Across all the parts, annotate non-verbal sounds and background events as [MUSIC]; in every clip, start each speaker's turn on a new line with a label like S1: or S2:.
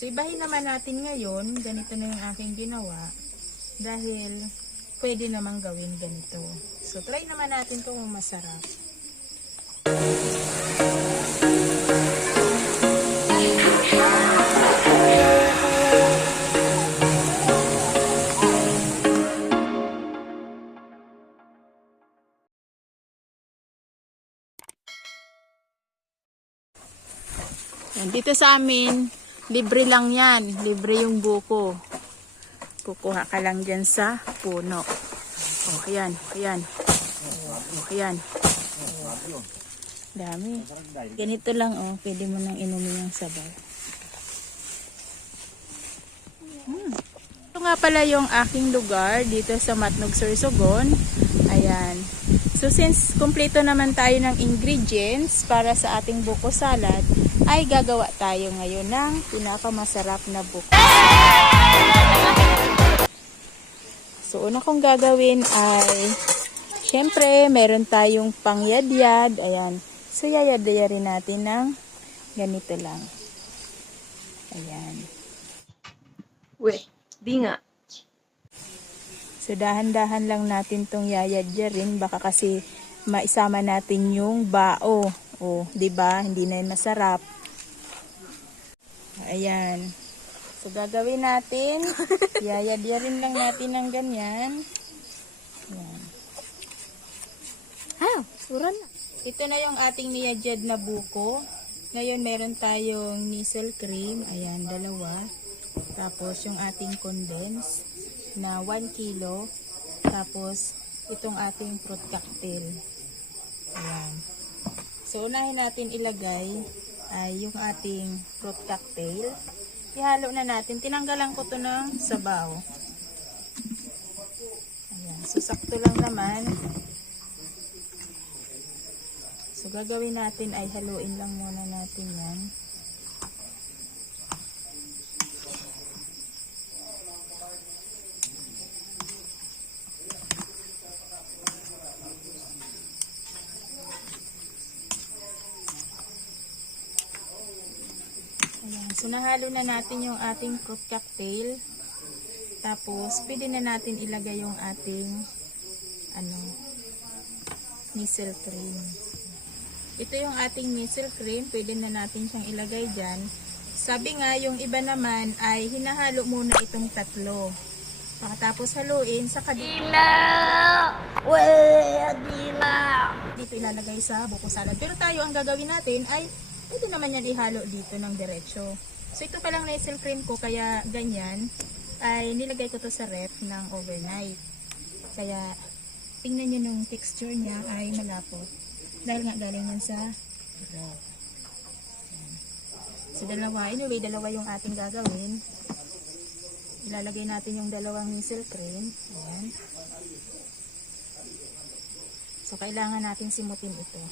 S1: So, ibahin naman natin ngayon, ganito na yung aking ginawa, dahil pwede namang gawin ganito. So, try naman natin kung masarap. Dito sa amin, libre lang yan. Libre yung buko. Kukuha ka lang dyan sa puno. O, ayan, ayan. O, ayan. Dami. Ganito lang, oh. Pwede mo nang inumin yung sabaw. Nga pala yung aking lugar dito sa Matnog, Sorsogon. Ayan. So since kumpleto naman tayo ng ingredients para sa ating buko salad, ay gagawa tayo ngayon ng pinakamasarap na buko. So una kong gagawin ay, syempre meron tayong pangyadyad. Ayan. So yayadayarin natin ng ganito lang. Ayan.
S2: Weh, di nga.
S1: So dahan-dahan lang natin tong yayadyarin baka kasi maisama natin yung bao. O, 'di ba? Hindi na masarap. Ayan. So gagawin natin, [LAUGHS] yayadyarin lang natin ng ganyan. Ayan.
S2: Ah, uran na.
S1: Ito na yung ating niyadyad na buko. Ngayon meron tayong nisel cream. Ayan, dalawa. Tapos yung ating condense na 1 kilo. Tapos itong ating fruit cocktail. Ayan. So unahin natin ilagay ay yung ating fruit cocktail. Ihalo na natin. Tinanggalan ko to ng sabaw. Ayan. So sakto lang naman. So, gagawin natin ay haluin lang muna natin yan. Ayan. So, nahalo na natin yung ating fruit cocktail. Tapos, pwede na natin ilagay yung ating ano, nisel cream. Ito yung ating missile cream. Pwede na natin siyang ilagay dyan. Sabi nga, yung iba naman ay hinahalo muna itong tatlo. Pagkatapos haluin, sa kadila. Dito ilalagay sa buko salad. Pero tayo, ang gagawin natin ay pwede naman yan ihalo dito ng diretsyo. So, ito palang missile cream ko, kaya ganyan, ay nilagay ko to sa ref ng overnight. Kaya, tingnan nyo nung texture niya ay malapot. Dahil nga galing yan sa ref. So dalawa, anyway, dalawa yung ating gagawin. Ilalagay natin yung dalawang missile cream. Ayan. So kailangan natin simutin ito.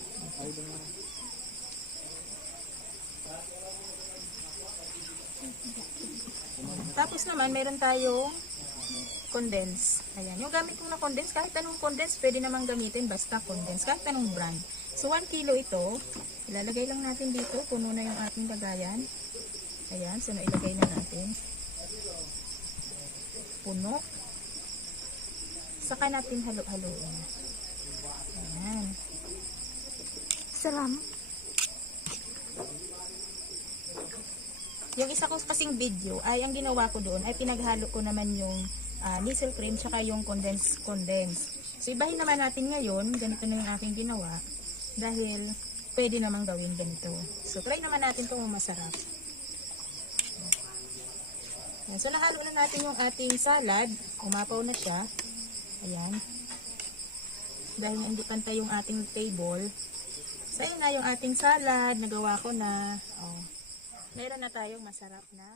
S1: Tapos naman, meron tayong condense. Ayan. Yung gamit kong na condense, kahit anong condense, pwede namang gamitin basta condense. Kahit anong brand. So, 1 kilo ito. Ilalagay lang natin dito. Puno na yung ating lagayan. Ayan. So, nailagay na natin. Puno. Saka natin halo-haloin. Ayan.
S2: Salam.
S1: Yung isa kong kasing video ay ang ginawa ko doon ay pinaghalo ko naman yung uh, nisel cream tsaka yung condense condense. So ibahin naman natin ngayon, ganito na yung aking ginawa dahil pwede namang gawin ganito. So try naman natin kung masarap. So nahalo na natin yung ating salad, umapaw na siya. Ayan. Dahil hindi pantay yung ating table. So ayun na yung ating salad, nagawa ko na. Oh. Meron na tayong masarap na